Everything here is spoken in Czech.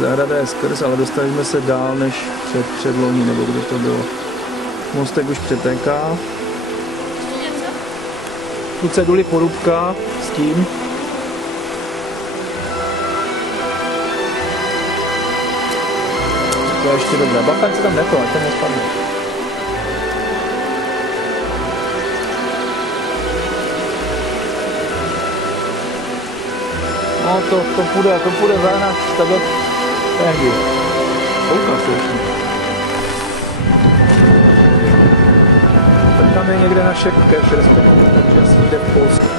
Zahrada je skrz, ale dostali jsme se dál než předloni, nebo kdy to bylo. Mostek už přetéká. Tu ceduli Porubka s tím. To je ještě dobré. Bacha se tam neto, ať tam nespadne. No to půjde za nás stavět tehdy. Koukám slušně. Tak tam je někde naše cash, respektive, takže asi jde v Polsku.